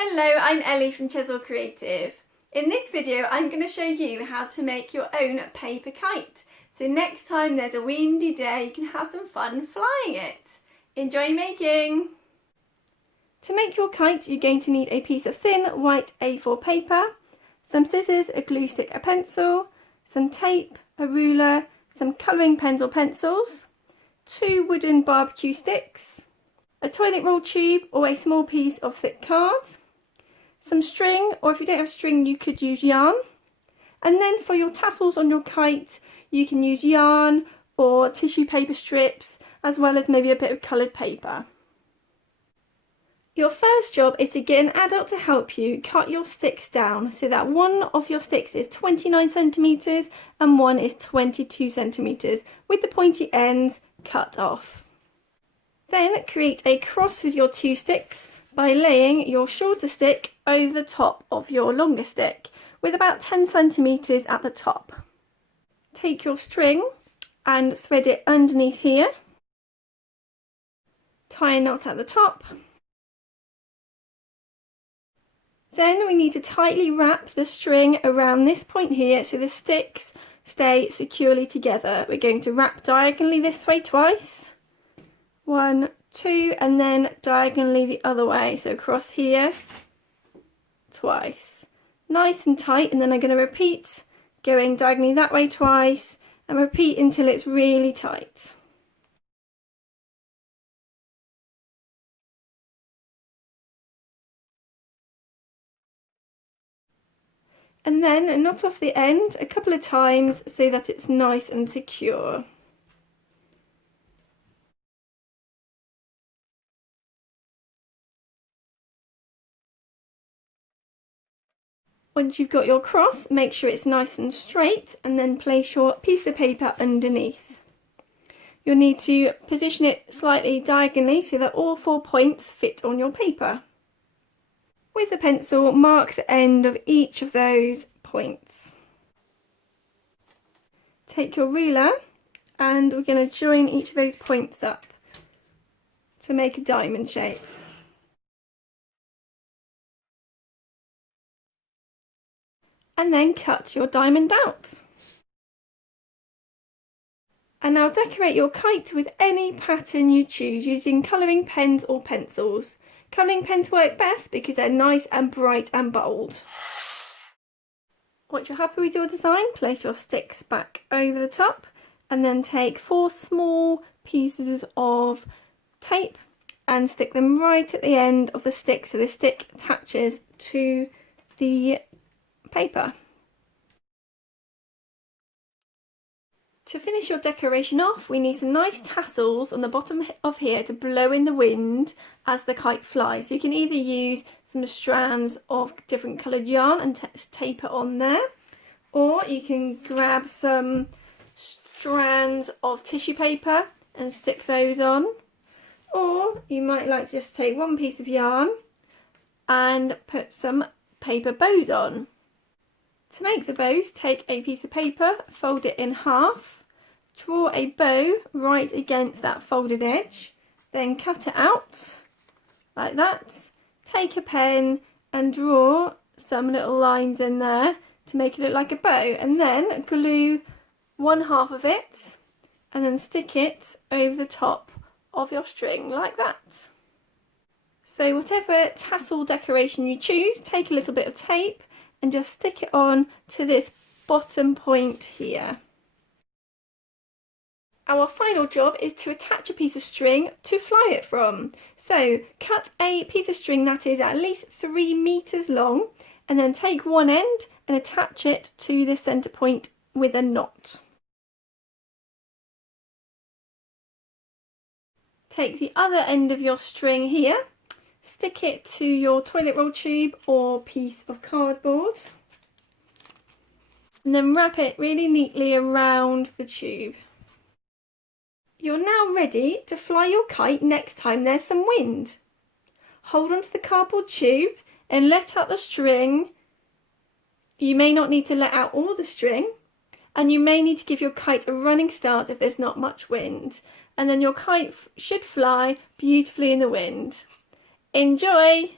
Hello, I'm Ellie from Chisel Creative. In this video I'm going to show you how to make your own paper kite. So next time there's a windy day you can have some fun flying it. Enjoy making! To make your kite you're going to need a piece of thin white A4 paper, some scissors, a glue stick, a pencil, some tape, a ruler, some colouring pens or pencils, 2 wooden barbecue sticks, a toilet roll tube or a small piece of thick card, some string, or if you don't have string you could use yarn, and then for your tassels on your kite you can use yarn or tissue paper strips as well as maybe a bit of coloured paper. Your first job is to get an adult to help you cut your sticks down so that one of your sticks is 29 centimetres and one is 22 centimetres with the pointy ends cut off. Then create a cross with your 2 sticks by laying your shorter stick over the top of your longer stick with about 10 centimetres at the top. Take your string and thread it underneath here. Tie a knot at the top. Then we need to tightly wrap the string around this point here so the sticks stay securely together. We're going to wrap diagonally this way twice. 1, 2, and then diagonally the other way, so across here twice. Nice and tight, and then I'm going to repeat going diagonally that way twice and repeat until it's really tight. And then knot off the end a couple of times so that it's nice and secure. Once you've got your cross, make sure it's nice and straight and then place your piece of paper underneath. You'll need to position it slightly diagonally so that all 4 points fit on your paper. With the pencil, mark the end of each of those points. Take your ruler and we're going to join each of those points up to make a diamond shape. And then cut your diamond out. And now decorate your kite with any pattern you choose using colouring pens or pencils. Colouring pens work best because they're nice and bright and bold. Once you're happy with your design, place your sticks back over the top and then take 4 small pieces of tape and stick them right at the end of the stick so the stick attaches to the paper. To finish your decoration off, we need some nice tassels on the bottom of here to blow in the wind as the kite flies. So you can either use some strands of different coloured yarn and tape it on there, or you can grab some strands of tissue paper and stick those on, or you might like to just take one piece of yarn and put some paper bows on. To make the bows, take a piece of paper, fold it in half, draw a bow right against that folded edge, then cut it out like that. Take a pen and draw some little lines in there to make it look like a bow, and then glue one half of it and then stick it over the top of your string like that. So whatever tassel decoration you choose, take a little bit of tape and just stick it on to this bottom point here. Our final job is to attach a piece of string to fly it from. So cut a piece of string that is at least 3 meters long and then take one end and attach it to the center point with a knot. Take the other end of your string here, stick it to your toilet roll tube or piece of cardboard and then wrap it really neatly around the tube. You're now ready to fly your kite next time there's some wind. Hold onto the cardboard tube and let out the string. You may not need to let out all the string, and you may need to give your kite a running start if there's not much wind, and then your kite should fly beautifully in the wind. Enjoy!